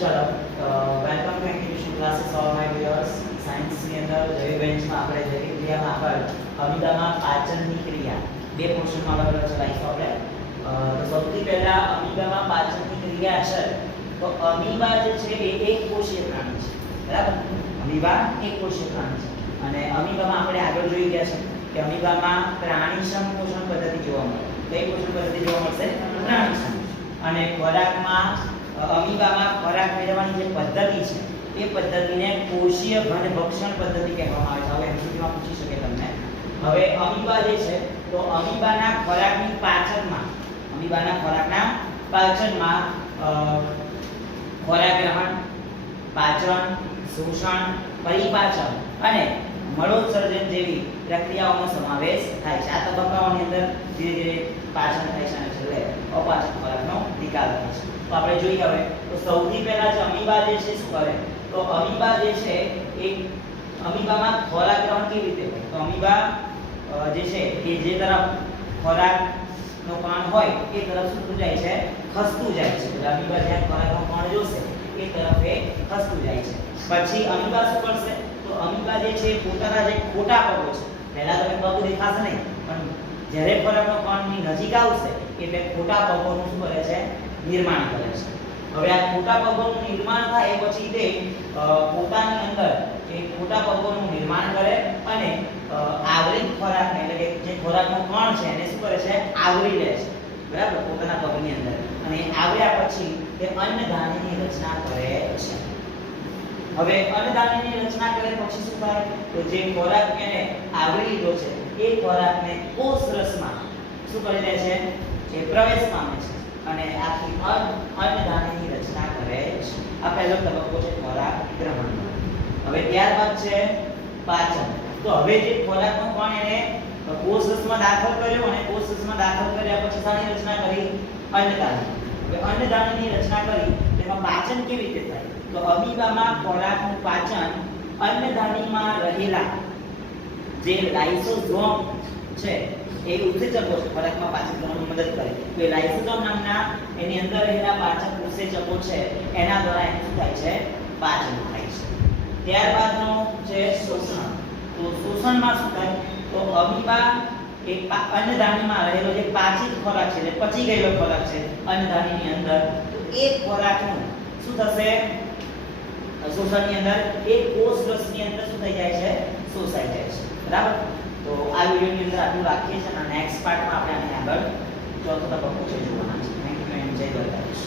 ચલો welcome to activity classes all my viewers સાયન્સની અંદર જૈવિક બેન્ચમાં આપણે જૈવિક ક્રિયામાં આગળ અમિદામાં પાચનની ક્રિયા. બે પોર્શનમાં અલગ અલગ આપણે તો સૌથી પહેલા અમિતામાં પાચનની ક્રિયા છે. તો અમીબા જે છે એ એક કોષીય પ્રાણી છે. બરાબર? અમીબા એક કોષીય પ્રાણી છે. અને અમીબામાં આપણે આગળ જોઈ ગયા છે કે અમીબામાં પ્રાણી સંપોષણ પદ્ધતિ જોવા મળે. કઈ પોષણ પદ્ધતિ જોવા મળશે? પ્રાણી અને ખોરાકમાં અમીબામાં ખોરાક મેળવવાની જે પદ્ધતિ છે, એ પદ્ધતિને કોષીય ઘન ભક્ષણ પદ્ધતિ કહેવામાં આવે છે. હવે એમસીક્યુમાં પૂછી શકે તમને. હવે અમીબા જે છે, તો અમીબાના ખોરાકની પાચનમાં, અમીબાના ખોરાકના પાચનમાં ખોરાક ગ્રહણ, પાચન, શોષણ, પરિપાચન અને મળોત્સર્જન જેવી પ્રક્રિયાઓનો સમાવેશ થાય છે. આ તબક્કાઓની અંદર ધીરે ધીરે પાચન થાય છે અને છેલ્લે અપાચન ખોરાકનો નિકાલ છે. તો આપણે જોઈએ હવે, તો સૌથી પહેલા જે અમીબા જે છે, શું કરે? તો અમીબા જે છે, એ અમીબામાં ખોરાક ગ્રહણ કેવી રીતે હોય? તો અમીબા જે છે, એ જે તરફ ખોરાકનો કણ હોય, એ તરફ શું જાય છે? ખસતું જાય છે. એટલે અમીબા જ્યાં ખોરાકનો કણ જોશે, એ તરફ એ ખસતું જાય છે. પછી અમીબા શું કરશે? તો અમીબા જે છે પોતાના જે ખોટા પગો છે. પહેલા તમે પગ દેખાશે નહીં, પણ જ્યારે ખોરાકનો કણની નજીક આવશે એટલે ખોટા પગોનું શું કરે છે? નિર્માણ કરે છે. હવે આ ખોટા પગોનું નિર્માણ થાય પછી તે પોતાની અંદર એ ખોટા પગોનું નિર્માણ કરે અને આવરિત ખોરાકને, એટલે કે જે ખોરાકનો કણ છે, એને શું કરે છે? આવરી લે છે. બરાબર? પોતાના પગની અંદર. અને આવ્યા પછી તે અન્નધાનીની રચના કરે છે. હવે અન્નદાનીની રચના કરે પછી શું થાય? તો જે ખોરાક એને આવરી લીધો છે એ ખોરાકને કોષ રસમાં શું કરી દે છે? એ પ્રવેશ પામે છે. અને આખી અન્ન, અન્નદાનીની રચના કરે છે. આ પહેલો તબક્કો છે ખોરાક ગ્રહણનો હવે ત્યારબાદ છે પાચન. તો હવે જે ખોરાકનો પણ એને કોષ રસમાં દાખલ કર્યો અને કોષ રસમાં દાખલ કર્યા પછી શાની રચના કરી અન્નધાની હવે અન્નધાનીની રચના કરી, તેમાં પાચન કેવી રીતે થાય? તો અમીબામાં ખોરાકનું પાચન અન્નધાનીમાં રહેલા જે લાઇસોઝોમ છે, એ ઉત્સેચકો છે, ખોરાકમાં પાચન કરવામાં મદદ કરે. તો એ લાઇસોઝોમ નામના એની અંદર રહેલા પાચક ઉત્સેચકો છે, એના દ્વારા એનું શું થાય છે? પાચન થાય છે. ત્યારબાદનો છે શોષણ. તો શોષણમાં શું થાય? તો અમીબા એ અન્નધાનીમાં રહેલો જે પાચિત ખોરાક છે, જે પચી ગયેલો ખોરાક છે અન્નધાનીની અંદર તો એ ખોરાકનું શું થશે? શોષણની અંદર એ કોષ રસની અંદર શું થઈ જાય છે? શોષાઈ જાય છે. બરાબર? તો આ વિડિયોની અંદર આટલું રાખીએ છીએ અને નેક્સ્ટ પાર્ટમાં આપણે આને આગળ ચોથો તબક્કો છે જોવાના છે. થેન્ક યુ એન્ડ જય દ્વારકાધીશ.